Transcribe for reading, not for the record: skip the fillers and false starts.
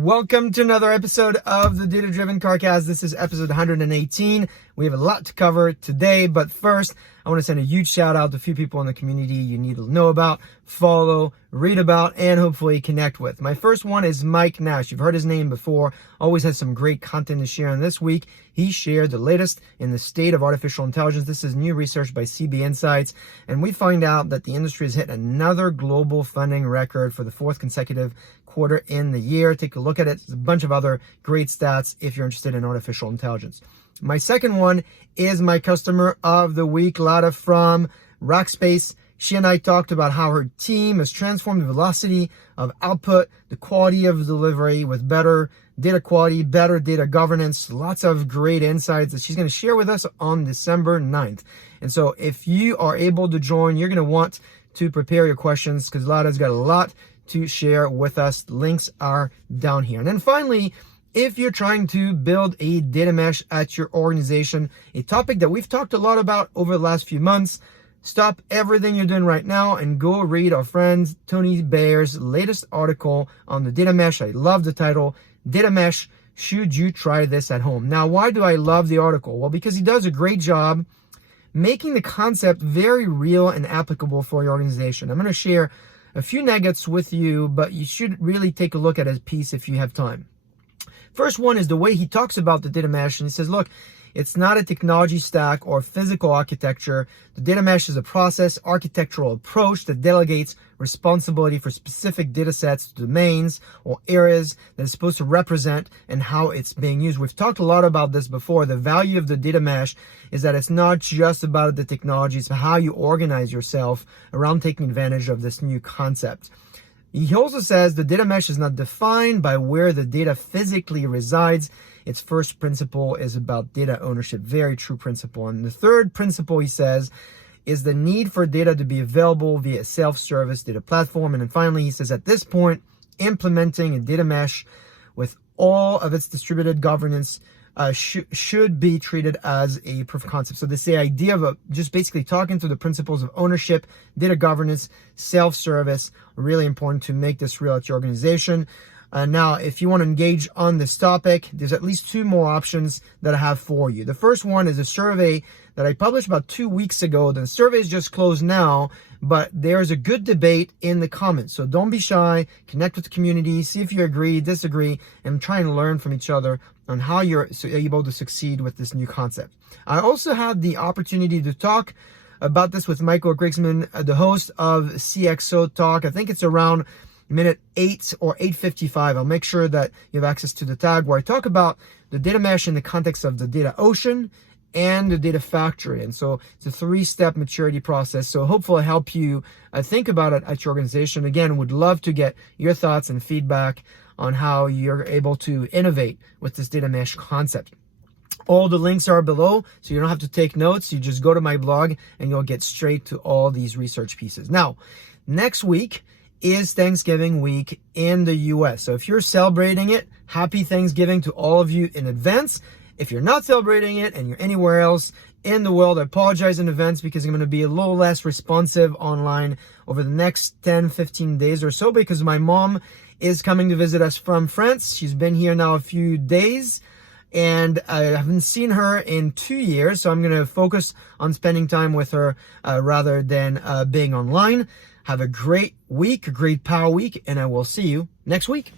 Welcome to another episode of the Data Driven Carcast. This is episode 118. We have a lot to cover today, but first, I want to send a huge shout out to a few people in the community you need to know about, follow, read about, and hopefully connect with. My first one is Mike Nash. You've heard his name before. Always has some great content to share. And this week, he shared the latest in the state of artificial intelligence. This is new research by CB Insights, and we find out that the industry has hit another global funding record for the fourth consecutive quarter in the year. Take a look at it. There's a bunch of other great stats if you're interested in artificial intelligence. My second one is my customer of the week, Lada from Rackspace. She and I talked about how her team has transformed the velocity of output, the quality of delivery with better data quality, better data governance, lots of great insights that she's going to share with us on December 9th. And so if you are able to join, you're going to want to prepare your questions because Lada's got a lot to share with us. Links are down here. And then finally, if you're trying to build a data mesh at your organization, a topic that we've talked a lot about over the last few months, stop everything you're doing right now and go read our friend Tony Bayer's latest article on the data mesh. I love the title, Data Mesh, Should You Try This at Home? Now, why do I love the article? Well, because he does a great job making the concept very real and applicable for your organization. I'm going to share a few nuggets with you, but you should really take a look at his piece if you have time. First one is the way he talks about the data mesh, and he says, look, it's not a technology stack or physical architecture. The data mesh is a process architectural approach that delegates responsibility for specific data sets, domains, or areas that is supposed to represent and how it's being used. We've talked a lot about this before. The value of the data mesh is that it's not just about the technology, it's how you organize yourself around taking advantage of this new concept. He also says the data mesh is not defined by where the data physically resides. Its first principle is about data ownership. Very true principle. And the third principle, he says, is the need for data to be available via a self-service data platform. And then finally, he says at this point, implementing a data mesh with all of its distributed governance should be treated as a proof of concept. So this the idea of just basically talking through the principles of ownership, data governance, self-service, really important to make this real at your organization. Now, if you want to engage on this topic, there's at least two more options that I have for you. The first one is a survey that I published about 2 weeks ago. The survey is just closed now, but there's a good debate in the comments. So don't be shy, connect with the community, see if you agree, disagree, and try and learn from each other on how you're able to succeed with this new concept. I also had the opportunity to talk about this with Michael Grigsman, the host of CXO Talk. I think it's around minute 8 or 8:55. I'll make sure that you have access to the tag where I talk about the data mesh in the context of the data ocean and the data factory. And so it's a 3-step maturity process. So hopefully it'll help you think about it at your organization. Again, would love to get your thoughts and feedback on how you're able to innovate with this data mesh concept. All the links are below, so you don't have to take notes. You just go to my blog and you'll get straight to all these research pieces. Now, next week is Thanksgiving week in the US. So if you're celebrating it, happy Thanksgiving to all of you in advance. If you're not celebrating it and you're anywhere else in the world, I apologize in advance because I'm going to be a little less responsive online over the next 10, 15 days or so because my mom is coming to visit us from France. She's been here now a few days and I haven't seen her in 2 years. So I'm going to focus on spending time with her rather than being online. Have a great week, a great power week, and I will see you next week.